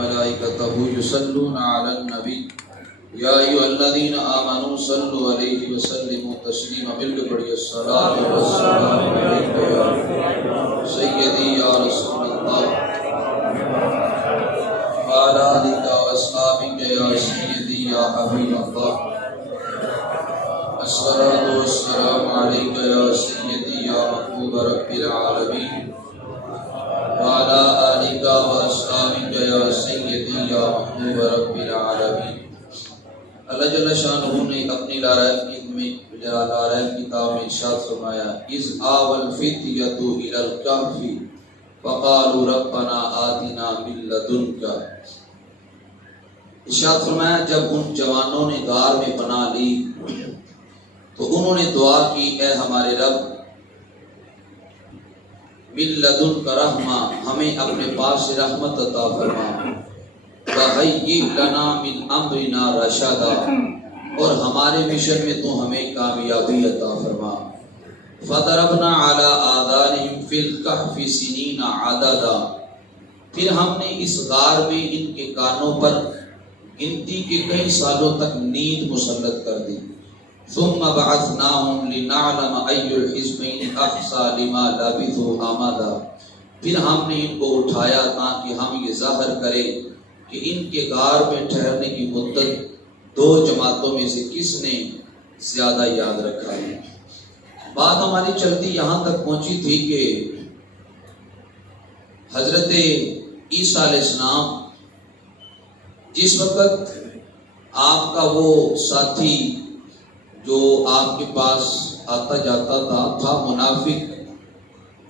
وملائكته يصلون على النبي يا أيها الذين آمنوا صلوا عليه وسلموا تسليما بالبڑی الصلاة والسلام عليك يا سيدي يا رسول الله وعلى آلك وأصحابك يا سيدي يا حبيب الله الصلاة والسلام عليك يا سيدي يا محبوب رب العالمين وعلى آلك وأصحابك يا سيدي يا محبوب رب العالمين. اللہ جل شانہ نے اپنی لارائب کتاب میں ارشاد فرمایا اذ آوى الفتية إلى الكهف فقالوا ربنا آتنا من لدنك. ارشاد فرمایا جب ان جوانوں نے غار میں پناہ لی تو انہوں نے دعا کی اے ہمارے رب من لدنک رحمہ ہمیں اپنے پاس سے رحمت عطا فرما وَهَيِّئْ لَنَا مِنْ أَمْرِنَا رَشَدًا اور ہمارے مشن میں تو ہمیں کامیابی عطا فرما. فَضَرَبْنَا عَلَىٰ آذَانِهِمْ فِي الْكَهْفِ سِنِينَ عَدَدًا پھر ہم نے اس غار میں ان کے کانوں پر گنتی کے کئی سالوں تک نیند مسلط کر دی. ثُمَّ بَعَثْنَاهُمْ لِنَعْلَمَ أَيُّ الْحِزْبَيْنِ أَحْصَىٰ لِمَا لَبِثُوا أَمَدًا پھر ہم نے ان کو اٹھایا تاکہ ہم یہ ظاہر کریں کہ ان کے غار میں ٹھہرنے کی مدت دو جماعتوں میں سے کس نے زیادہ یاد رکھا ہے. بات ہماری چلتی یہاں تک پہنچی تھی کہ حضرت عیسیٰ علیہ السلام جس وقت آپ کا وہ ساتھی جو آپ کے پاس آتا جاتا تھا منافق،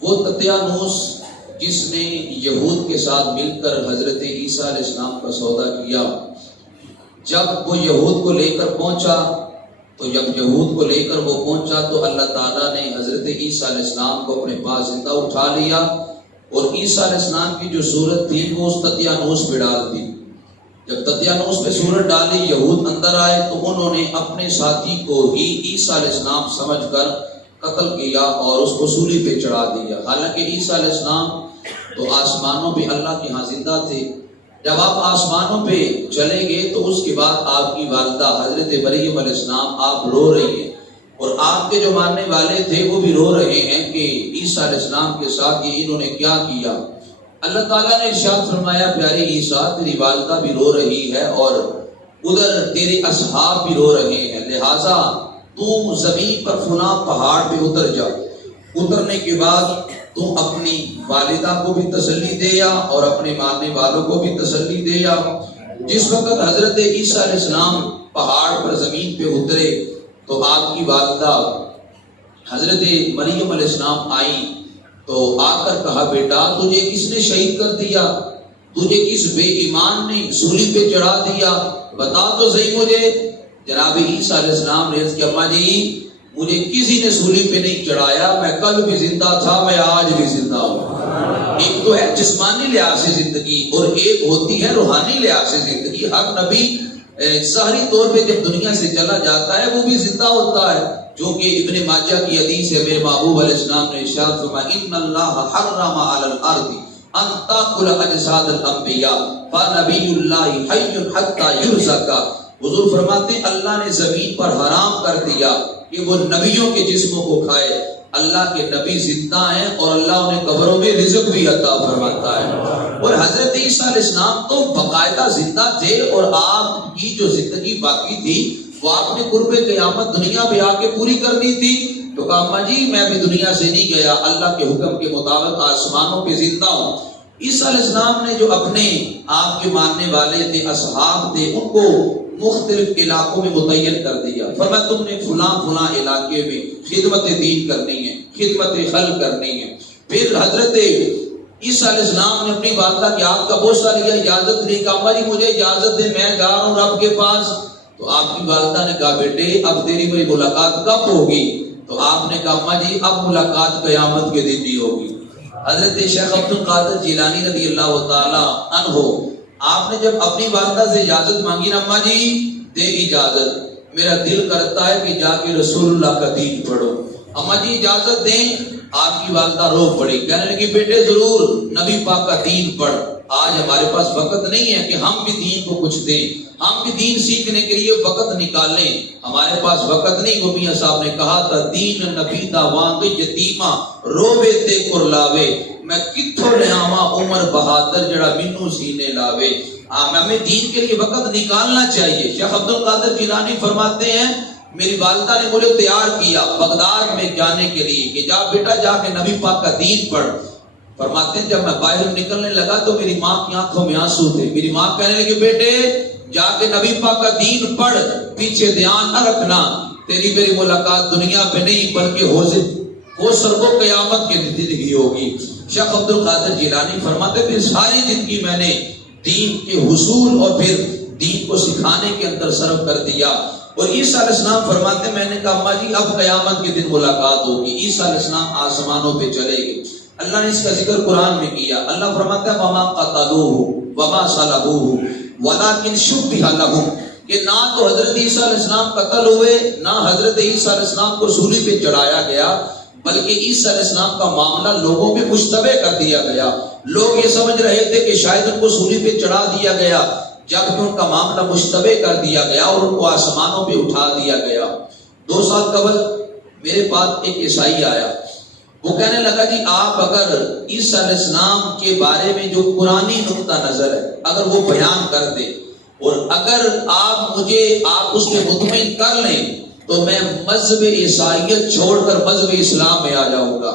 وہ تطیانوس جس نے یہود کے ساتھ مل کر حضرت عیسیٰ علیہ السلام کا سودا کیا، جب وہ یہود کو لے کر پہنچا تو اللہ تعالیٰ نے حضرت عیسیٰ علیہ السلام کو اپنے پاس زندہ اٹھا لیا اور عیسیٰ علیہ السلام کی جو صورت تھی وہ اس تطیانوس پہ ڈال دی. جب تطیانوس پہ صورت ڈالی یہود اندر آئے تو انہوں نے اپنے ساتھی کو ہی عیسیٰ علیہ السلام سمجھ کر قتل کیا اور اس کو سولی پہ چڑھا دیا. حالانکہ عیسیٰ علیہ السلام تو آسمانوں پہ اللہ کے ہاں زندہ تھے. جب آپ آسمانوں پہ چلیں گے تو اس کے بعد آپ کی والدہ حضرت مریم علیہ السلام آپ رو رہی ہیں اور آپ کے جو ماننے والے تھے وہ بھی رو رہے ہیں کہ عیسیٰ علیہ السلام کے ساتھ یہ انہوں نے کیا کیا. اللہ تعالیٰ نے ارشاد فرمایا پیارے عیسیٰ تیری والدہ بھی رو رہی ہے اور ادھر تیرے اصحاب بھی رو رہے ہیں، لہٰذا تو زمین پر فلاں پہاڑ پہ اتر جا. اترنے کے بعد تو اپنی والدہ کو بھی تسلی دے یا اور اپنے ماننے والوں کو بھی تسلی دے یا. جس وقت حضرت عیسیٰ علیہ السلام پہاڑ پر زمین پہ اترے تو آپ کی والدہ حضرت مریم علیہ السلام آئی تو آ کر کہا بیٹا تجھے کس نے شہید کر دیا، تجھے کس بے ایمان نے سولی پہ چڑھا دیا، بتا تو صحیح مجھے. جناب عیسیٰ علیہ السلام نے عرض کیا اماں جی مجھے کسی نے سولی پہ نہیں چڑھایا، میں کل بھی زندہ تھا، میں آج بھی زندہ ہوں. ایک تو ہے جسمانی لحاظ سے زندگی اور ایک ہوتی ہے روحانی لحاظ سے زندگی. ہر نبی ظاہری طور پہ جب دنیا سے چلا جاتا ہے وہ بھی زندہ ہوتا ہے، جو کہ ابن ماجہ کی حدیث ہے. میرے محبوب علیہ السلام نے ارشاد فرمایا ان اللہ حرم علی الارض ان تاکل اجساد الانبیاء فنبی اللہ حی حتی یرزق. حضور فرماتے ہیں اللہ نے زمین پر حرام کر دیا کہ وہ نبیوں کے جسموں کو کھائے. اللہ کے نبی زندہ ہیں اور اللہ انہیں قبروں میں رزق بھی عطا فرماتا ہے. اور حضرت عیسیٰ علیہ السلام تو باقاعدہ زندہ تھے اور آپ کی جو زندگی باقی تھی وہ آپ نے قرب قیامت دنیا میں آ کے پوری کرنی تھی. تو کہا اماں جی میں بھی دنیا سے نہیں گیا، اللہ کے حکم کے مطابق آسمانوں پہ زندہ ہوں. عیسیٰ علیہ السلام نے جو اپنے آپ کے ماننے والے تھے، اصحاب تھے، ان کو مختلف علاقوں میں متعین کر دیا. فرمایا تم نے فلاں علاقے میں خدمت دین کرنی ہے، خدمت خلق کرنی ہے. پھر حضرت عیسیٰ علیہ السلام نے اپنی والدہ کے ہاتھ کا بوسہ لیا، اجازت لی. کہا اماں جی مجھے اجازت دے میں جا رہا ہوں رب کے پاس. تو آپ کی والدہ نے کہا بیٹے اب تیری میری ملاقات کب ہوگی؟ تو آپ نے کہا اماں جی اب ملاقات قیامت کے دن ہی ہوگی. حضرت شیخ عبد القادر جیلانی رضی اللہ تعالی عنہ آپ نے جب اپنی والدہ سے اجازت مانگی نا اماں جی دے اجازت، میرا دل کرتا ہے کہ جا کے رسول اللہ کا دین پڑھو. اماں جی اجازت دیں. آپ کی والدہ رو پڑی، کہنے لگی بیٹے ضرور نبی پاک کا دین پڑھ. آج ہمارے پاس وقت نہیں ہے کہ ہم بھی دین کو کچھ دیں، ہم بھی دین سیکھنے کے لیے وقت نکالیں، ہمارے پاس وقت نہیں۔ وہ میاں صاحب نے کہا تھا دین نبی دا وانگ یتیما روے تے کر لاوے، میں کتھوں لے آواں عمر بہادر جڑا مینوں سینے لاوے۔ ہمیں دین کے لیے وقت نکالنا چاہیے۔ شیخ عبد القادر جیلانی فرماتے ہیں میری والدہ نے مجھے تیار کیا بغداد میں جانے کے لیے کہ جا بیٹا جا کے نبی پاک کا دین پڑھ۔ فرماتے ہیں جب میں باہر نکلنے لگا تو میری ماں کی آنکھوں میں آنسو تھے۔ میری ماں کہنے لگی بیٹے جا کے نبی پاک کا دین پڑھ، پیچھے دھیان نہ رکھنا، تیری میری ملاقات دنیا پہ نہیں بلکہ حوض کو قیامت کے زندگی ہوگی۔ شیخ عبد القادر جیلانی فرماتے پھر ساری زندگی میں نے دین کے حصول اور پھر دین کو سکھانے کے اندر صرف کر دیا۔ اور عیسیٰ علیہ السلام فرماتے ہیں میں نے کہا اماں جی اب قیامت کے دن ملاقات ہوگی، عیسیٰ علیہ السلام آسمانوں پہ چلے گئے۔ اللہ نے اس کا ذکر قرآن میں کیا۔ اللہ فرماتا ہے وما قتلوہ وما صلبوہ ولکن شبہ لہم، کہ نہ تو حضرت عیسیٰ علیہ السلام قتل ہوئے نہ حضرت عیسیٰ علیہ السلام کو سولی پہ چڑھایا گیا، بلکہ عیسیٰ علیہ السلام کا معاملہ لوگوں میں مشتبہ کر دیا گیا۔ لوگ یہ سمجھ رہے تھے کہ شاید ان کو سولی پہ چڑھا دیا گیا، جبکہ ان کا معاملہ مشتبہ کر دیا گیا اور ان کو آسمانوں پہ اٹھا دیا گیا۔ 2 سال قبل میرے پاس ایک عیسائی آیا، وہ کہنے لگا جی آپ اگر عیسیٰ علیہ السلام کے بارے میں جو قرآنی نقطہ نظر ہے اگر وہ بیان کر دیں اور اگر آپ اس میں مطمئن کر لیں تو میں مذہب عیسائیت چھوڑ کر مذہب اسلام میں آ جاؤں گا۔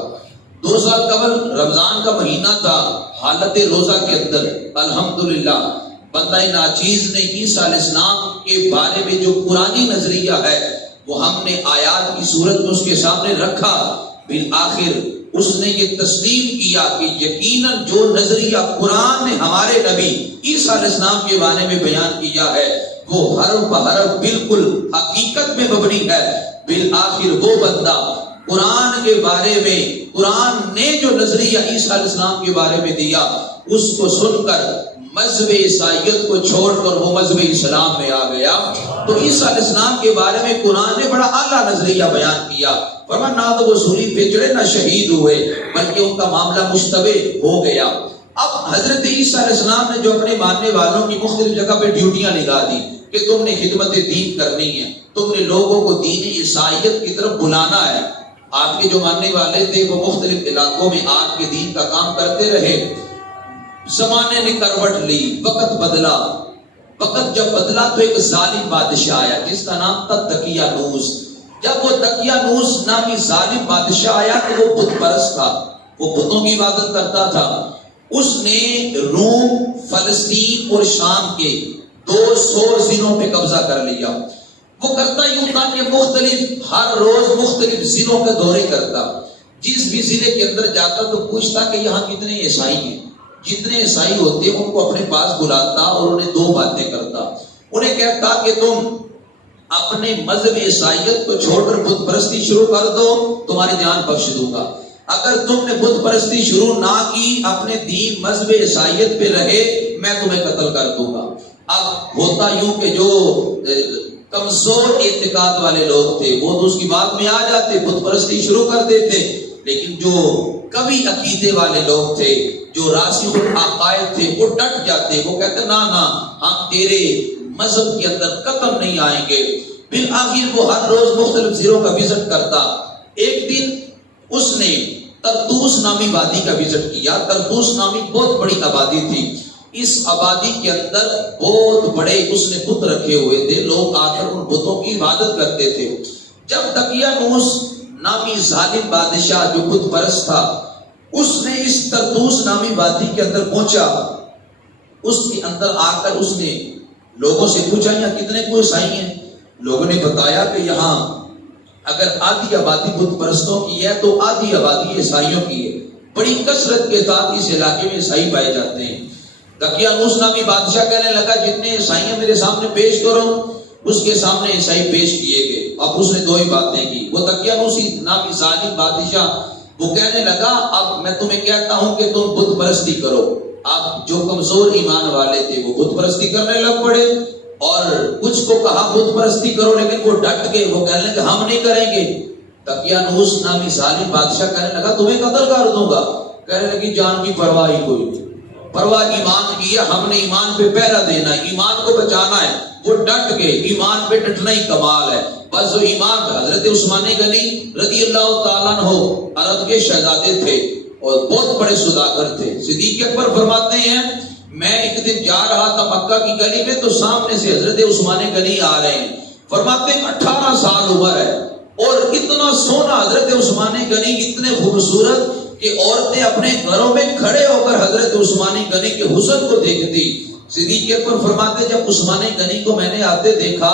2 سال قبل رمضان کا مہینہ تھا، حالت روزہ کے اندر الحمدللہ بندہ ناچیز نے عیسیٰ علیہ السلام کے بارے میں جو قرآنی نظریہ ہے وہ ہم نے آیات کی صورت میں اس کے سامنے رکھا۔ بالآخر اس نے یہ تسلیم کیا کہ یقیناً جو نظریہ قرآن نے ہمارے نبی عیسیٰ علیہ السلام کے بارے میں بیان کیا ہے وہ حرف بحرف بالکل حقیقت میں مبنی ہے۔ بالآخر وہ بندہ قرآن کے بارے میں قرآن نے جو نظریہ عیسیٰ علیہ السلام کے بارے میں دیا اس کو سن کر مذہب عیسائیت کو چھوڑ کر وہ مذہب اسلام میں آ گیا۔ تو عیسیٰ علیہ السلام کے بارے میں قرآن نے بڑا اعلیٰ نظریہ بیان کیا، فرمایا نہ تو وہ سولی پہ چڑھے نہ شہید ہوئے بلکہ ان کا معاملہ مشتبہ ہو گیا۔ اب حضرت عیسیٰ علیہ السلام نے جو اپنے ماننے والوں کی مختلف جگہ پہ ڈیوٹیاں لگا دی کہ تم نے خدمت دین کرنی ہے، تم نے لوگوں کو دین عیسائیت کی طرف بلانا ہے۔ آپ کے جو ماننے والے تھے وہ مختلف علاقوں میں آپ کے دین کا کام کرتے رہے۔ زمانے نے کروٹ لی، وقت بدلا۔ وقت جب بدلا تو ایک ظالم بادشاہ آیا جس کا نام تھا دقیانوس۔ جب وہ دقیانوس نامی ظالم بادشاہ آیا تو وہ بت پرست تھا، وہ بتوں کی عبادت کرتا تھا۔ اس نے روم، فلسطین اور شام کے 200 ضلعوں پہ قبضہ کر لیا۔ وہ کرتا یوں تھا کہ مختلف ہر روز مختلف ضلعوں کے دورے کرتا، جس بھی ضلع کے اندر جاتا تو پوچھتا کہ یہاں کتنے عیسائی ہیں، جتنے عیسائی ہوتے ان کو اپنے پاس بلاتا اور انہیں 2 باتیں کرتا۔ انہیں کہتا کہ تم اپنے مذہب عیسائیت کو چھوڑ کر بت پرستی شروع کر دو، تمہاری جان بخش دوں گا۔ اگر تم نے بت پرستی شروع نہ کی، اپنے دین مذہب عیسائیت پہ رہے، میں تمہیں قتل کر دوں گا۔ اب ہوتا یوں کہ جو کمزور اعتقاد والے لوگ تھے وہ تو اس کی بات میں آ جاتے، بت پرستی شروع کر دیتے، لیکن جو کبھی عقیدے والے لوگ تھے، جو راسخ العقائد تھے، وہ ڈٹ جاتے، وہ کہتے نہ ہم تیرے مذہب کے اندر قتل نہیں آئیں گے۔ بالآخر وہ ہر روز مختلف ضلعوں کا وزٹ کرتا۔ ایک دن اس نے ترتوس نامی وادی کا وزٹ کیا۔ ترتوس نامی بہت بڑی آبادی تھی، اس آبادی کے اندر بہت بڑے اس نے بت رکھے ہوئے تھے، لوگ آ کر ان بتوں کی عبادت کرتے تھے۔ جب دقیانوس نامی ظالم بادشاہ جو بت پرست تھا اس نے اس ترتوس نامی وادی کے اندر پہنچا، اس کے اندر آ کر اس نے لوگوں سے پوچھا یہاں کتنے کو عیسائی ہیں؟ لوگوں نے بتایا کہ یہاں اگر آدھی آبادی بت پرستوں کی ہے تو آدھی آبادی عیسائیوں کی ہے، بڑی کثرت کے ساتھ اس علاقے میں عیسائی پائے جاتے ہیں۔ دقیانوس نامی بادشاہ کہنے لگا جتنے عیسائی ہیں میرے سامنے پیش کرو۔ اس کے سامنے عیسائی پیش کیے گئے۔ اب اس نے 2 ہی باتیں کی۔ وہ دقیانوس نامی ظالم بادشاہ وہ کہنے لگا اب میں تمہیں کہتا ہوں کہ تم بت پرستی کرو۔ اب جو کمزور ایمان والے تھے وہ بت پرستی کرنے لگ پڑے، اور کچھ کو کہا بت پرستی کرو لیکن وہ ڈٹ گئے، وہ کہنے لگے ہم نہیں کریں گے۔ دقیانوس نامی ظالم بادشاہ کہنے لگا تمہیں قتل کر دوں گا۔ کہنے لگی جان کی پرواہ ہی کوئی نہیں، پرواہ ایمان کی ہے، ہم نے ایمان پہ پہرا دینا ہے، ایمان کو بچانا ہے، وہ ڈٹ کے ایمان پہ ڈٹنا ہی کمال ہے۔ بس وہ ایمان پہ حضرت عثمان غنی رضی اللہ تعالیٰ عنہ عرب کے شہزادے تھے اور بہت بڑے سوداگر تھے۔ صدیق اکبر فرماتے ہیں میں ایک دن جا رہا تھا مکہ کی گلی میں تو سامنے سے حضرت عثمان غنی آ رہے ہیں، فرماتے ہیں 18 سال عمر ہے اور اتنا سونا حضرت عثمان غنی، اتنے خوبصورت کہ عورتیں اپنے گھروں میں کھڑے ہو کر حضرت عثمان غنی کے حسن کو دیکھتی۔ صدیق اکبر فرماتے جب عثمان غنی کو میں نے آتے دیکھا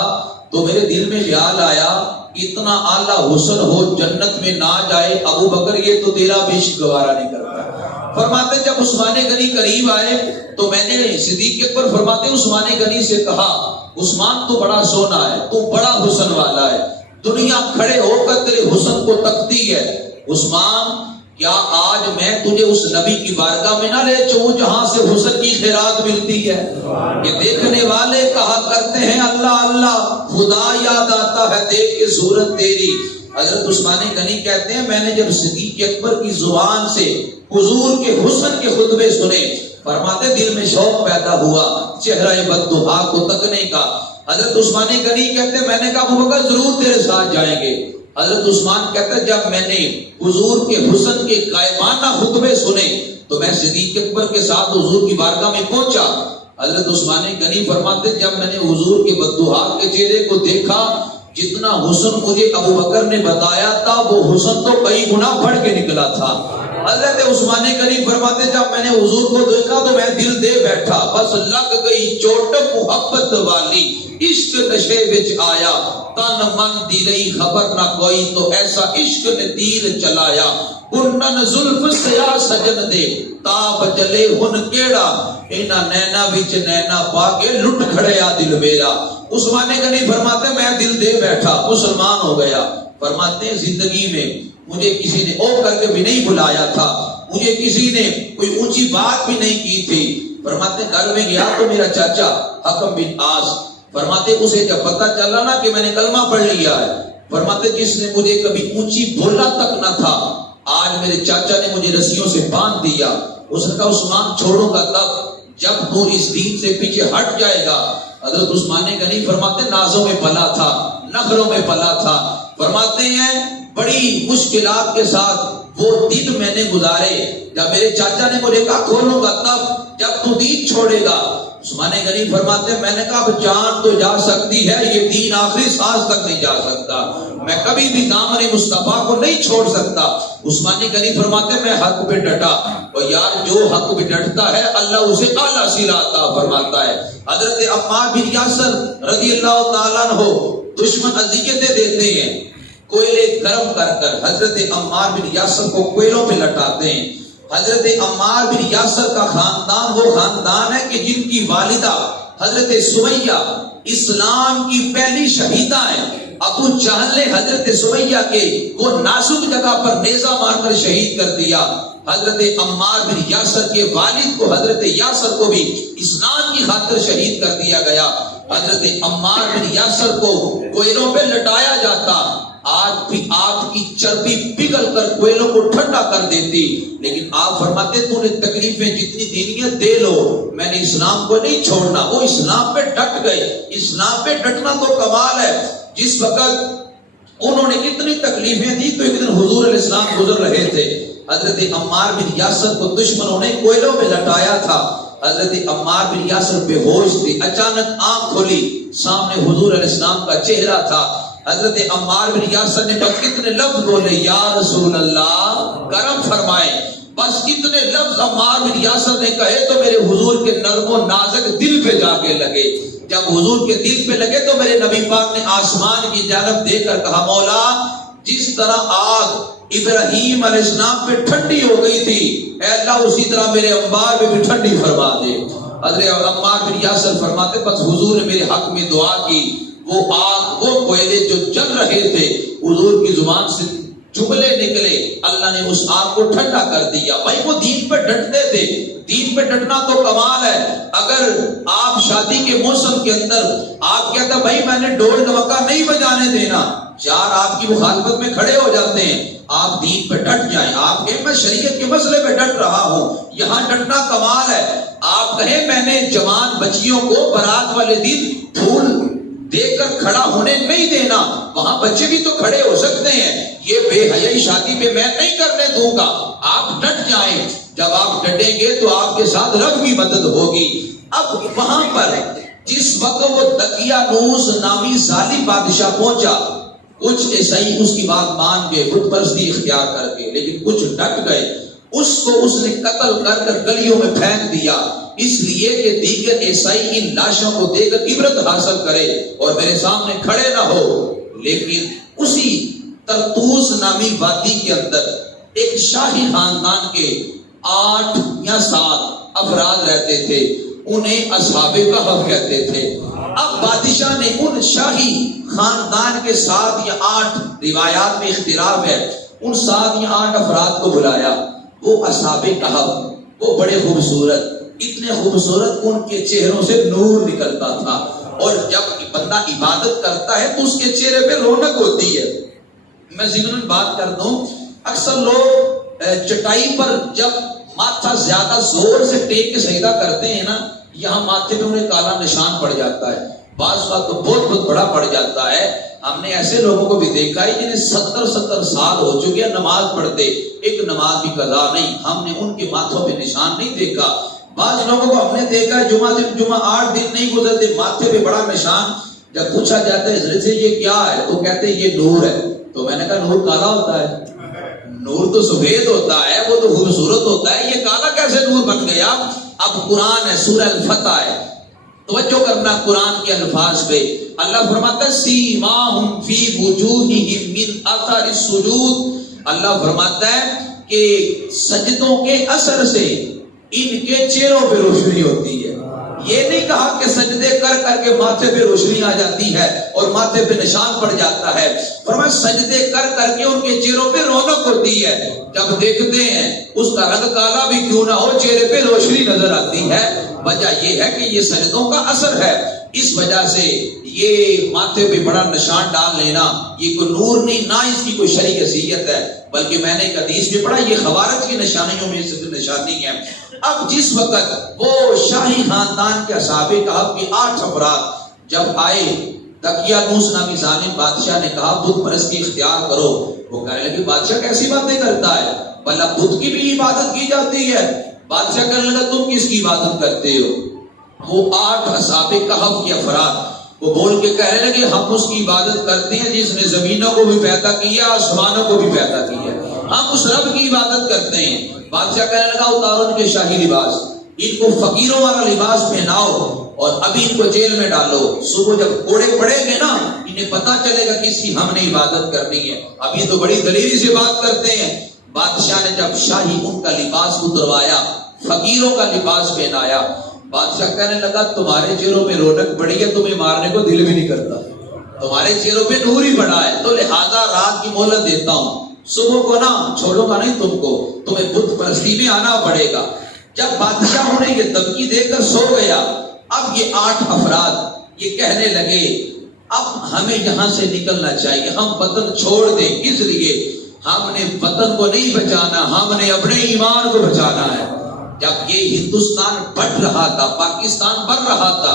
تو میرے دل میں خیال آیا اتنا اعلیٰ حسن ہو جنت میں نہ جائے ابو بکر، یہ تو تیرا بھی عشق گوارا نہیں کرتا۔ فرماتے جب عثمان غنی قریب آئے تو میں نے صدیق اکبر فرماتے عثمان غنی سے کہا عثمان تو بڑا سونا ہے، تو بڑا حسن والا ہے، دنیا کھڑے ہو کر تیرے حسن کو تکتی ہے، عثمان کیا آج میں تجھے اس نبی کی بارگاہ میں نہ لے چلوں جہاں سے حسن کی خیرات ملتی ہے؟ یہ دیکھنے والے کہا کرتے ہیں اللہ اللہ، خدا یاد آتا ہے دیکھ کے صورت تیری۔ حضرت عثمان غنی کہتے ہیں میں نے جب صدیق اکبر کی زبان سے حضور کے حسن کے خطبے سنے، فرماتے دل میں شوق پیدا ہوا چہرہ بددعا کو تکنے کا۔ حضرت عثمان غنی کہتے ہیں میں نے کہا ابو بکر ضرور تیرے ساتھ جائیں گے۔ حضرت عثمان کہتا ہے جب میں نے حضور کے حسن کے غائبانہ خطبے سنے تو میں صدیق اکبر کے ساتھ حضور کی بارگاہ میں پہنچا۔ حضرت عثمان غنی فرماتے جب میں نے حضور کے بددعا کے چہرے کو دیکھا، جتنا حسن مجھے ابو بکر نے بتایا تھا وہ حسن تو کئی گنا بڑھ کے نکلا تھا۔ حضرت عثمان غنی فرماتے جب میں نے حضور کو دیکھا تو میں دل دے بیٹھا، بس لگ گئی چوٹ محبت والی، عشق نشے وچ آیا، تن من دی رہی خبر نہ کوئی، تو ایسا عشق نے تیر چلایا، کنن زلف سیاہ سجن دے تاب جلے ہن کیڑا، اینا نینا وچ نینا پا کے لٹ کھڑیا دل میرا۔ عثمان غنی فرماتے میں دل دے بیٹھا، مسلمان ہو گیا۔ فرماتے ہیں زندگی میں مجھے کسی نے او کر کے بھی نہیں بلایا تھا، مجھے کسی نے کوئی اونچی بات بھی نہیں کی تھی۔ فرماتے گھر میں گیا تو میرا چاچا حکم بن آس، فرماتے اسے جب پتہ چلا نا کہ میں نے کلمہ پڑھ لیا ہے، فرماتے جس نے مجھے کبھی اونچی بولا تک نہ تھا، آج میرے چاچا نے مجھے رسیوں سے باندھ دیا۔ اس نے کہا عثمان چھوڑوں گا تب جب تو اس دین سے پیچھے ہٹ جائے گا۔ حضرت عثمان غنی فرماتے نازوں میں پلا تھا، نخروں میں پلا تھا، فرماتے ہیں بڑی مشکلات کے ساتھ وہ دن میں نے گزارے جب میرے چاچا نے مجھے کہا کھولوں گا تب جب تو دین چھوڑے گا۔ عثمان غنی فرماتے میں نے کہا اب جان تو جا سکتی ہے، یہ دین آخری سانس تک نہیں جا سکتا، میں کبھی بھی دامن مصطفیٰ کو نہیں چھوڑ سکتا۔ عثمان غنی فرماتے میں حق پہ ڈٹا، اور یار جو حق پہ ڈٹتا ہے اللہ اسے اعلیٰ صلہ عطا فرماتا ہے۔ حضرت عمار بن یاسر رضی اللہ تعالیٰ عنہ دشمن اذیتیں دیتے ہیں، کوئلے گرم کر کر حضرت عمار بن یاسر کو کوئلوں پہ لٹاتے ہیں۔ حضرت عمار بن یاسر کا خاندان وہ خاندان ہے کہ جن کی والدہ حضرت سمیہ اسلام کی پہلی شہیدہ ہیں۔ ابو جہل نے حضرت سمیہ کے وہ نازک جگہ پر نیزہ مار کر شہید کر دیا۔ حضرت عمار بن یاسر کے والد کو حضرت یاسر کو بھی اسلام کی خاطر شہید کر دیا گیا۔ حضرت عمار بن یاسر کو کوئلوں پہ لٹایا جاتا، آج بھی آگ کی چربی پگھل کر کوئلوں کو ٹھنڈا کر دیتی، لیکن آپ فرماتے تو نے تکلیفیں جتنی دینی دے لو، میں نے اسلام کو نہیں چھوڑنا۔ وہ اسلام پہ ڈٹ گئے۔ اسلام پہ ڈٹنا تو کمال ہے۔ جس وقت انہوں نے اتنی تکلیفیں دی تو ایک دن حضور علیہ السلام گزر رہے تھے، حضرت عمار بن یاسر کو دشمنوں نے کوئلوں میں لٹایا تھا۔ حضرت عمار بن یاسر بے ہوش تھے، اچانک آنکھ کھولی، سامنے حضور علیہ السلام کا چہرہ تھا۔ حضرت عمار بن یاسر نے بس کتنے لفظ بولے یا رسول اللہ کرم فرمائے، بس کتنے لفظ عمار بن یاسر نے کہے تو میرے حضور کے نرم و نازک دل پہ جا کے لگے۔ جب حضور کے دل پہ لگے تو میرے نبی پاک نے آسمان کی جانب دیکھ کر کہا مولا جس طرح آگ ابراہیم علیہ السلام پہ ٹھنڈی ہو گئی تھی، اے اللہ اسی طرح میرے عمار پہ بھی ٹھنڈی فرما دے۔ حضرت عمار بن یاسر فرماتے بس حضور نے میرے حق میں دعا کی، وہ آگ وہ کوئلے جو جل رہے تھے حضور کی زبان سے جملے نکلے، اللہ نے اس آگ کو ٹھنڈا کر دیا۔ بھائی وہ دین پہ ڈٹتے تھے، دین پہ ڈٹنا تو کمال ہے۔ اگر آپ شادی کے موسم کے اندر آپ کہتا بھائی میں نے ڈھول ڈمکا نہیں بجانے دینا، چار آپ کی مخالفت میں کھڑے ہو جاتے ہیں، آپ دین پہ ڈٹ جائیں، آپ کہیں میں شریعت کے مسئلے پہ ڈٹ رہا ہوں، یہاں ڈٹنا کمال ہے۔ آپ کہیں میں نے جوان بچیوں کو برات والے دن پھول دے کر کھڑا ہونے نہیں دینا، وہاں بچے بھی تو کھڑے ہو سکتے ہیں، یہ بے حیائی شادی پہ میں نہیں کرنے دوں گا۔ آپ ڈٹ جائیں، جب آپ ڈٹیں گے تو آپ کے ساتھ رب کی مدد ہوگی۔ اب وہاں پر جس وقت وہ دقیانوس نامی ظالم بادشاہ پہنچا، کچھ عیسائی اس کی بات مان گئے بت پرستی اختیار کر کے، لیکن کچھ ڈٹ گئے، اس کو اس نے قتل کر کر گلیوں میں پھینک دیا، اس لیے کہ دیگر عیسائی ان لاشوں کو دے کر عبرت حاصل کرے اور میرے سامنے کھڑے نہ ہو۔ لیکن اسی ترتوس نامی وادی کے اندر ایک شاہی خاندان کے 8 یا 7 افراد رہتے تھے، انہیں اصحاب کہف کہتے تھے۔ اب بادشاہ نے ان شاہی خاندان کے 7 یا 8 روایات میں اختلاف ہے، ان 7 یا 8 افراد کو بلایا۔ وہ اصحاب کہف، وہ بڑے خوبصورت، اتنے خوبصورت ان کے چہروں سے نور نکلتا تھا، اور جب بندہ عبادت کرتا ہے تو اس کے چہرے پہ رونق ہوتی ہے۔ میں ضمن بات کرتا ہوں، اکثر لوگ چٹائی پر جب ماتھا زیادہ زور سے ٹیک کے سجدہ کرتے ہیں نا، یہاں ماتھے پہ انہیں کالا نشان پڑ جاتا ہے، بعض بات تو بہت بہت بڑا پڑ جاتا ہے۔ ہم نے ایسے لوگوں کو بھی دیکھا ہے جنہیں 70 سال ہو چکے ہیں نماز پڑھتے، ایک نماز بھی قضا نہیں، ہم نے ان کے ماتھوں پہ نشان نہیں دیکھا۔ بعض لوگوں کو ہم نے دیکھا ہے جمعہ 8 دن نہیں گزرتے ماتھے پہ بڑا نشان، جب پوچھا جاتا ہے حضرت سے یہ کیا ہے تو کہتے ہیں یہ نور ہے، تو میں نے کہا نور کالا ہوتا ہے، نور تو سفید ہوتا ہے، وہ تو خوبصورت ہوتا ہے، یہ کالا کیسے نور بن گیا؟ اب قرآن ہے، سورہ الفتح ہے، توجہ کرنا قرآن کے الفاظ پہ۔ اللہ فرماتا ہے سیماہم فی وجوہہم من اثر السجود، اللہ فرماتا ہے کہ سجدوں کے اثر سے ان کے چہروں پہ روشنی ہوتی ہے۔ یہ نہیں کہا کہ سجدے کر کر کے ماتھے پہ روشنی آ جاتی ہے اور ماتھے پہ نشان پڑ جاتا ہے، فرمایا سجدے کر کر کے ان کے چہروں پہ رونق ہوتی ہے، جب دیکھتے ہیں اس کا رنگ کالا بھی کیوں نہ ہو چہرے پہ روشنی نظر آتی ہے۔ وجہ یہ ہے کہ یہ سجدوں کا اثر ہے، اس وجہ سے یہ ماتھے پہ بڑا نشان ڈال لینا یہ کوئی نور نہیں، نہ اس کی کوئی شرعی حیثیت ہے، بلکہ میں نے ایک حدیث میں پڑھا یہ خوارج کی نشانیوں میں سے نشانی ہے۔ اب جس وقت وہ شاہی خاندان کے اصحاب کہف کے 8 افراد جب آئے، دقیانوس نامی ظالم بادشاہ نے کہا بت پرستی اختیار کرو، وہ کہنے لگے بادشاہ کیسی باتیں کرتا ہے، بھلا بت کی بھی عبادت کی جاتی ہے؟ بادشاہ کہنے لگا تم کس کی عبادت کرتے ہو؟ وہ 8 اصحاب کہف کے افراد وہ بول کے کہنے لگے ہم اس کی عبادت کرتے ہیں جس نے زمینوں کو بھی پیدا کیا، آسمانوں کو بھی پیدا کیا، ہم اس رب کی عبادت کرتے ہیں۔ بادشاہ کہنے لگا اتارو ان کے شاہی لباس، ان کو فقیروں والا لباس پہناؤ اور ابھی ان کو جیل میں ڈالو، صبح جب کوڑے پڑیں گے نا انہیں پتا چلے گا کس کی ہم نے عبادت کرنی ہے، ابھی تو بڑی دلیری سے بات کرتے ہیں۔ بادشاہ نے جب شاہی ان کا لباس اتروایا، فقیروں کا لباس پہنایا، بادشاہ کہنے لگا تمہارے چہروں پہ رونق بڑی ہے، تمہیں مارنے کو دل بھی نہیں کرتا، تمہارے چہروں پہ نور ہی بڑا ہے، تو لہذا رات کی مہلت دیتا ہوں، صبح کو نا چھوڑوں گا نہیں تم کو، تمہیں بت پرستی میں آنا پڑے گا۔ جب بادشاہ انہیں یہ دھمکی دے کر سو گیا، اب یہ 8 افراد یہ کہنے لگے اب ہمیں یہاں سے نکلنا چاہیے، ہم وطن چھوڑ دیں، اس لیے ہم نے وطن کو نہیں بچانا، ہم نے اپنے ایمان کو بچانا ہے۔ جب یہ ہندوستان بٹ رہا تھا، پاکستان بڑھ رہا تھا،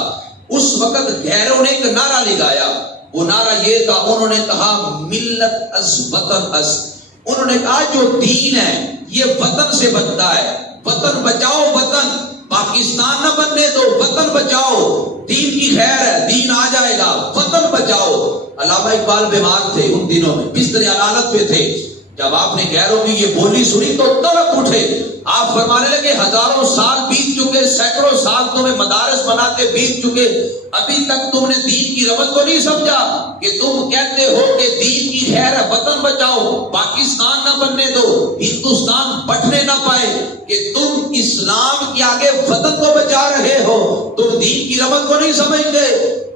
اس وقت غیروں نے ایک نعرہ لگایا، وہ نعرہ یہ تھا، انہوں نے کہا ملت از وطن از، انہوں نے کہا جو دین ہے یہ وطن سے بنتا ہے، وطن بچاؤ، وطن پاکستان نہ بننے دو، وطن بچاؤ، دین کی خیر ہے، دین آ جائے گا، وطن بچاؤ۔ علامہ اقبال بیمار تھے ان دنوں میں، بستر عدالت پہ تھے، جب آپ نے غیروں کی یہ بولی سنی تو تڑپ اٹھے، آپ فرمانے لگے ہزاروں سال بیت چکے، سینکڑوں سال تمہیں مدارس بناتے بیت چکے، ابھی تک تم نے دین کی رمت کو نہیں سمجھا کہ تم کہتے ہو کہ دین کی خیر ہے، وطن بچاؤ، پاکستان نہ بننے دو، ہندوستان بٹنے نہ پائے، کہ تم اسلام کے آگے وطن کو بچا رہے ہو، تم دین کی رمت کو نہیں سمجھتے۔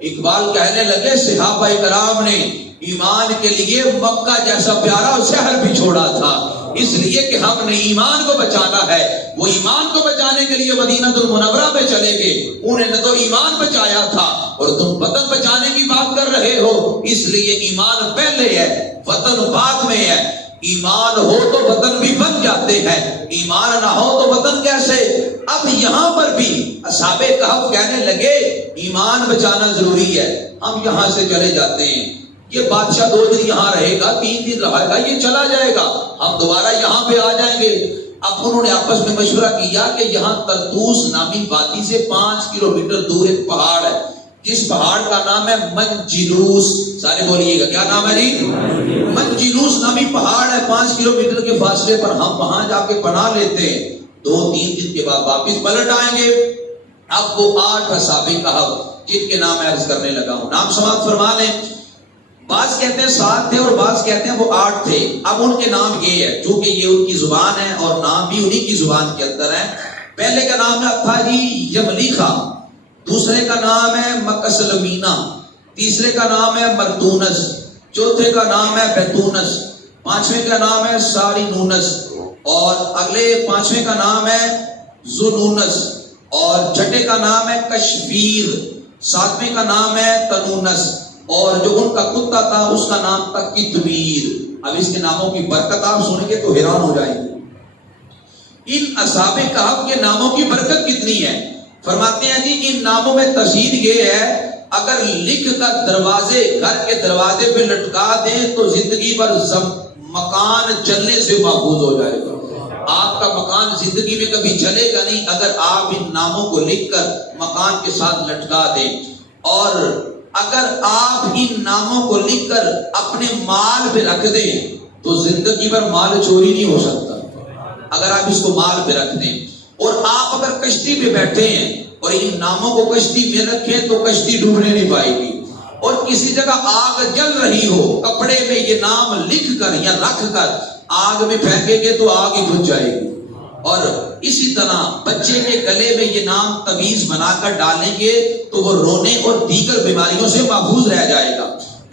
اقبال کہنے لگے صحابہ کرام نے ایمان کے لیے مکہ جیسا پیارا شہر بھی چھوڑا تھا، اس لیے کہ ہم نے ایمان کو بچانا ہے. وہ ایمان کو بچانے کے لیے مدینہ المنورہ پہ چلے گئے. انہوں نے تو ایمان بچایا تھا اور تم وطن بچانے کی بات کر رہے ہو. اس لیے ایمان پہلے ہے, وطن بعد میں ہے. ایمان ہو تو وطن بھی بن جاتے ہیں, ایمان نہ ہو تو وطن کیسے. اب یہاں پر بھی اصحاب کہف کہنے لگے ایمان بچانا ضروری ہے, ہم یہاں سے چلے جاتے ہیں. یہ بادشاہ 2 دن یہاں رہے گا, 3 دن رہے گا, یہ چلا جائے گا, ہم دوبارہ یہاں پہ آ جائیں گے. اب انہوں نے آپس میں مشورہ کیا کہ یہاں ترتوس نامی وادی سے 5 کلومیٹر دور ایک پہاڑ ہے, جس پہاڑ کا نام ہے منجلوس. سارے بولیے گا کیا نام ہے جی؟ منجلوس نامی پہاڑ ہے, 5 کلومیٹر کے فاصلے پر. ہم وہاں جا کے پناہ لیتے ہیں, 2-3 دن کے بعد واپس پلٹ آئیں گے. اب وہ 8 اصحاب کہف جن کے نام عرض کرنے لگا ہوں, نام سماعت فرما لیں. بعض کہتے ہیں 7 تھے اور بعض کہتے ہیں وہ 8 تھے. اب ان کے نام یہ ہے, چونکہ یہ ان کی زبان ہے اور نام بھی انہی کی زبان کے اندر ہے. پہلے کا نام تھا جی یملیخا, دوسرے کا نام ہے مکسلمینا, تیسرے کا نام ہے مرتونس, چوتھے کا نام ہے بیتونس, 5ویں کا نام ہے سارینونس, اور اگلے 5ویں کا نام ہے زنونس, اور چھٹے کا نام ہے کشفیر, 7ویں کا نام ہے تنونس, اور جو ان کا کتا تھا اس کا نام تھا کدمیر. اب اس کے ناموں کی برکت آپ سنیں گے تو حیران ہو جائیں گے. ان اصحاب کہف کے ناموں کی برکت کتنی ہے. فرماتے ہیں جی ان ناموں میں تشہیر یہ ہے, اگر لکھ کر دروازے, گھر کے دروازے پہ لٹکا دیں تو زندگی بھر مکان جلنے سے محفوظ ہو جائے گا. آپ کا مکان زندگی میں کبھی جلے گا نہیں اگر آپ ان ناموں کو لکھ کر مکان کے ساتھ لٹکا دیں. اور اگر آپ ان ناموں کو لکھ کر اپنے مال پہ رکھ دیں تو زندگی بھر مال چوری نہیں ہو سکتا. اگر آپ اس کو مال پہ رکھ دیں, اور آپ اگر کشتی پہ بیٹھے ہیں اور ان ناموں کو کشتی میں رکھیں تو کشتی ڈوبنے نہیں پائے گی. اور کسی جگہ آگ جل رہی ہو, کپڑے میں یہ نام لکھ کر یا رکھ کر آگ میں پھینکیں گے تو آگ ہی بجھ جائے گی. اور اسی طرح بچے کے گلے میں یہ نام تعویذ بنا کر ڈالیں گے تو وہ رونے اور دیگر بیماریوں سے محفوظ رہ جائے گا.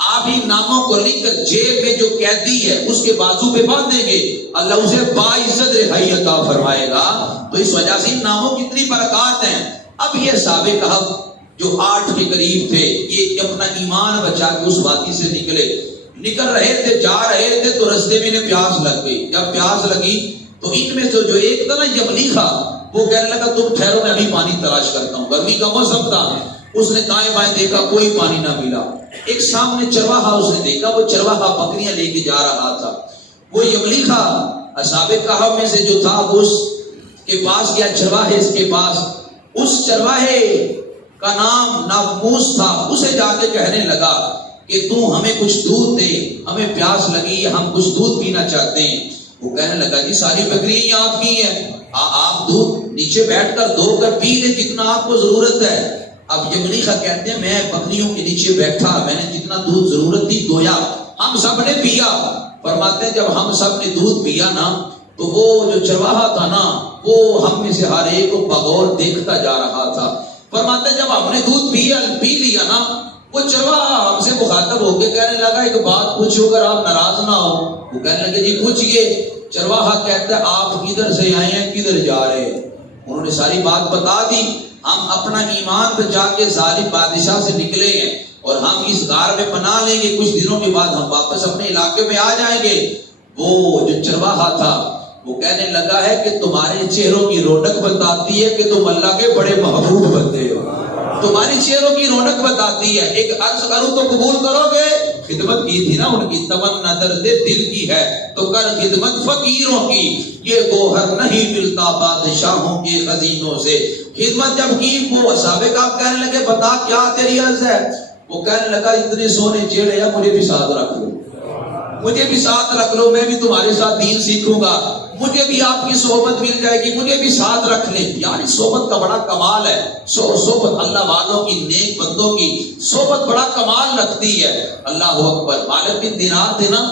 آپ ان ناموں کو لکھ کر جیب میں جو قیدی ہے اس کے بازو پہ باندھیں گے, اللہ اسے باعزت رہائی عطا فرمائے گا. تو اس وجہ سے ان ناموں کی اتنی برکات ہیں. اب یہ اصحاب کہف جو 8 کے قریب تھے, یہ اپنا ایمان بچا کے اس وادی سے نکل رہے تھے, جا رہے تھے تو رستے میں انہیں پیاس لگ گئی. جب پیاس لگی تو ان میں سے جو ایک تھا نا یملیخا, وہ کہنے لگا تم ٹھہرو میں ابھی پانی تلاش کرتا ہوں. گرمی کا موسم تھا, اس نے دائیں بائیں دیکھا کوئی پانی نہ ملا. ایک سامنے چرواہا اس نے دیکھا, وہ چرواہا بکریاں لے کے جا رہا تھا. وہ یملیخا اصحاب کہف میں سے جو تھا وہ اس کے پاس گیا, چرواہے اس کے پاس. اس چرواہے کا نام ناموس تھا. اسے جا کے کہنے لگا کہ تو ہمیں کچھ دودھ دے, ہمیں پیاس لگی, ہم کچھ دودھ پینا چاہتے ہیں. وہ کہنے لگا جی ساری بکریاں آپ کی ہیں, آپ دودھ نیچے بیٹھ کر دھو کر پی لیں جتنا آپ کو ضرورت ہے. اب یملیخا کہتے ہیں میں بکریوں کے نیچے بیٹھا, میں نے جتنا دودھ ضرورت تھی دھویا, ہم سب نے پیا. فرماتے ہیں جب ہم سب نے دودھ پیا نا تو وہ جو چرواہا تھا نا وہ ہم میں سے ہر ایک کو بغور دیکھتا جا رہا تھا. فرماتے ہیں جب ہم نے دودھ پی لیا نا, وہ چرواہا ہم سے مخاطب ہو کے کہنے لگا ایک بات پوچھو اگر آپ ناراض نہ ہو. وہ کہنے لگے جی پوچھئے. چرواہا کہتا ہے آپ کدھر سے آئے ہیں, کدھر جا رہے ہیں. انہوں نے ساری بات بتا دی. ہم اپنا ایمان بچا کے ظالم بادشاہ سے نکلے ہیں اور ہم اس غار میں پناہ لیں گے, کچھ دنوں کے بعد ہم واپس اپنے علاقے میں آ جائیں گے. وہ جو چرواہا تھا وہ کہنے لگا ہے کہ تمہارے چہروں کی رونق بتاتی ہے کہ تم اللہ کے بڑے محبوب بندے ہو. تمہاری چہروں کی رونق بتاتی ہے. ایک عرض کروں تو قبول کرو گے. خدمت کی تھی نا ان کی, تمنا درد دل کی ہے تو کر خدمت فقیروں کی, یہ گوہر نہیں ملتا بادشاہوں کے خزینوں سے. خدمت جب کی وہ اصحاب کہف کہنے لگے بتا کیا تیری عرض ہے. وہ کہنے لگا اتنے سونے چیڑے ہیں, مجھے بھی ساتھ رکھ لو, مجھے بھی ساتھ رکھ لو, میں بھی تمہارے ساتھ دین سیکھوں گا, مجھے بھی آپ کی صحبت مل جائے گی, مجھے بھی ساتھ رکھ لیں. یعنی صحبت کا بڑا کمال ہے. صحبت اللہ والوں کی, نیک بندوں کی صحبت بڑا کمال رکھتی ہے. اللہ اکبر. مالک بن دینار تھے نا,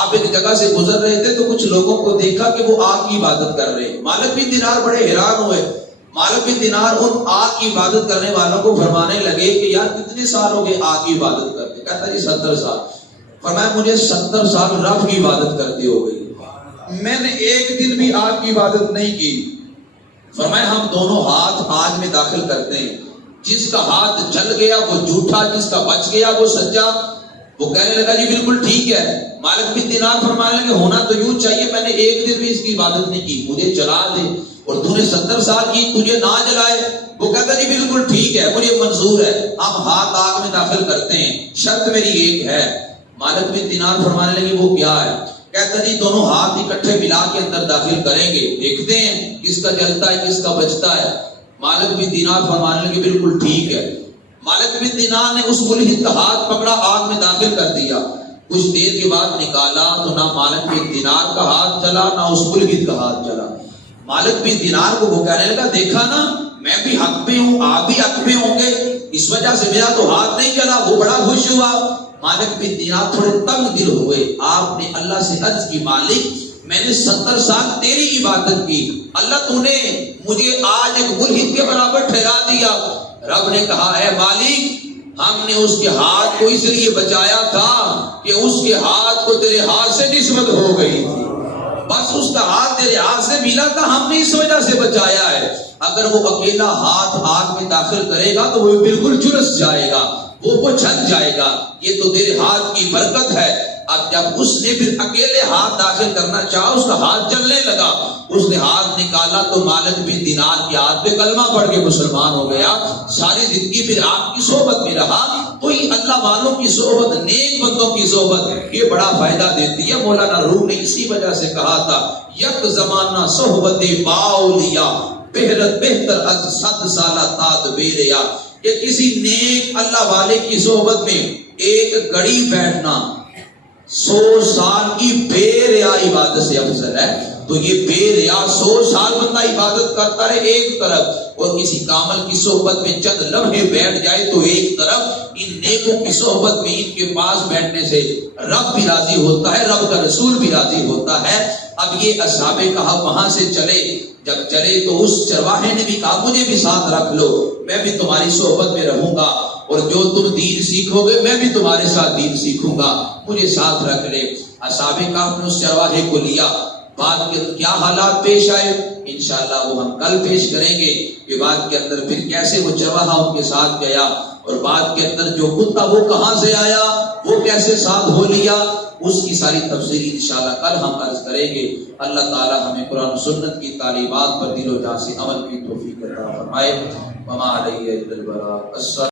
آپ ایک جگہ سے گزر رہے تھے تو کچھ لوگوں کو دیکھا کہ وہ آگ کی عبادت کر رہے. مالک بن دینار بڑے حیران ہوئے. مالک بن دینار ان آگ کی عبادت کرنے والوں کو فرمانے لگے کہ یار کتنے سال ہو گئے آگ کی عبادت کرتے. کہتا جی 70 سال. فرمایا مجھے 70 سال رب کی عبادت کرتے ہو گئی. میں نے ایک دن بھی آپ کی عبادت نہیں کی۔ فرمایا ہم دونوں ہاتھ آگ میں داخل کرتے ہیں، جس کا ہاتھ جل گیا وہ جھوٹا، جس کا بچ گیا وہ سچا۔ وہ کہنے لگا جی بالکل ٹھیک ہے۔ مالک بن دینار فرمانے لگے ہونا تو یوں چاہیے، میں نے ایک دن بھی اس کی عبادت نہیں کی، مجھے جلا دے، اور تو نے 70 سال کی تجھے نہ جلائے۔ وہ کہتا جی بالکل ٹھیک ہے، مجھے منظور ہے، ہم ہاتھ آگ میں داخل کرتے ہیں، شرط میری ایک ہے۔ مالک بن دینار فرمانے لگے وہ کیا ہے؟ کہتا جی دونوں ہاتھ اکٹھے ملا کے اندر داخل کریں گے، دیکھتے ہیں کس کا جلتا ہے کس کا بچتا ہے۔ مالک بن دینار فرمانے لگے بالکل ٹھیک ہے۔ مالک بن دینار نے اس ملحد کا ہاتھ پکڑا، آگ میں داخل کر دیا، کچھ دیر کے بعد نکالا تو نہ مالک بن دینار کا ہاتھ چلا نہ اس ملحد کا ہاتھ چلا۔ مالک بن دینار کو وہ کہنے لگا دیکھا نا میں بھی حق پہ ہوں، آپ بھی حق پہ ہوں گے، اس وجہ سے میرا تو ہاتھ نہیں چلا۔ وہ بڑا خوش ہوا۔ مالک بن دینار تھوڑے تنگ دل ہوئے۔ آپ نے اللہ سے عرض کی مالک میں نے 70 سال تیری عبادت کی، اللہ تو نے مجھے آج ایک ملحد کے برابر ٹھہرا دیا۔ رب نے کہا اے مالک ہم نے اس کے ہاتھ کو اس لیے بچایا تھا کہ اس کے ہاتھ کو تیرے ہاتھ سے نسبت ہو گئی تھی، بس اس کا ہاتھ تیرے ہاتھ سے ملا تھا، ہم نے اس وجہ سے بچایا ہے۔ اگر وہ اکیلا ہاتھ آگ میں داخل کرے گا تو وہ بالکل جھلس جائے گا، وہ چھن جائے گا، یہ تو تیرے ہاتھ کی برکت ہے۔ اب جب اس نے پھر اکیلے ہاتھ داخل کرنا چاہا، اس کا ہاتھ جلنے لگا، اس نے ہاتھ نکالا تو مالک بن دینار کے ہاتھ پہ کلمہ پڑھ کے مسلمان ہو گیا۔ ساری زندگی پھر آپ کی صحبت میں رہا۔ تو یہ اللہ والوں کی صحبت، نیک بندوں کی صحبت، یہ بڑا فائدہ دیتی ہے۔ مولانا روم نے اسی وجہ سے کہا تھا یک زمانہ صحبت باولیا بہرت بہتر از 100 سالہ تاد بیریا، کہ کسی نیک اللہ والے کی صحبت میں ایک گھڑی بیٹھنا 100 سال کی بے ریا عبادت سے افضل ہے۔ تو یہ بے ریا 100 سال بندہ عبادت کرتا رہے ایک طرف، اور کسی کامل کی صحبت میں چند لمحے بیٹھ جائے تو ایک طرف۔ ان نیکوں کی صحبت میں ان کے پاس بیٹھنے سے رب بھی راضی ہوتا ہے، رب کا رسول بھی راضی ہوتا ہے۔ اب یہ اصحاب کہف وہاں سے چلے، جب چلے تو اس چرواہے نے بھی کہا مجھے بھی ساتھ رکھ لو، میں بھی تمہاری صحبت میں رہوں گا، اور جو تم دین سیکھو گے میں بھی تمہارے ساتھ دین سیکھوں گا، مجھے ساتھ رکھ لے۔ اصحاب کہف نے اس چرواہے کو لیا۔ بعد کے کیا حالات پیش آئے انشاءاللہ وہ ہم کل پیش کریں گے، کہ بعد کے اندر پھر کیسے وہ چرواہا ان کے ساتھ گیا، اور بعد کے اندر جو کتا وہ کہاں سے آیا، وہ کیسے ساتھ ہو لیا، اس کی ساری تفصیل انشاءاللہ کل ہم عرض کریں گے۔ اللہ تعالی ہمیں قرآن و سنت کی تعلیمات پر دل و جان سے عمل کی توفیق عطا فرمائے۔ وما علیہ الا البلاغ۔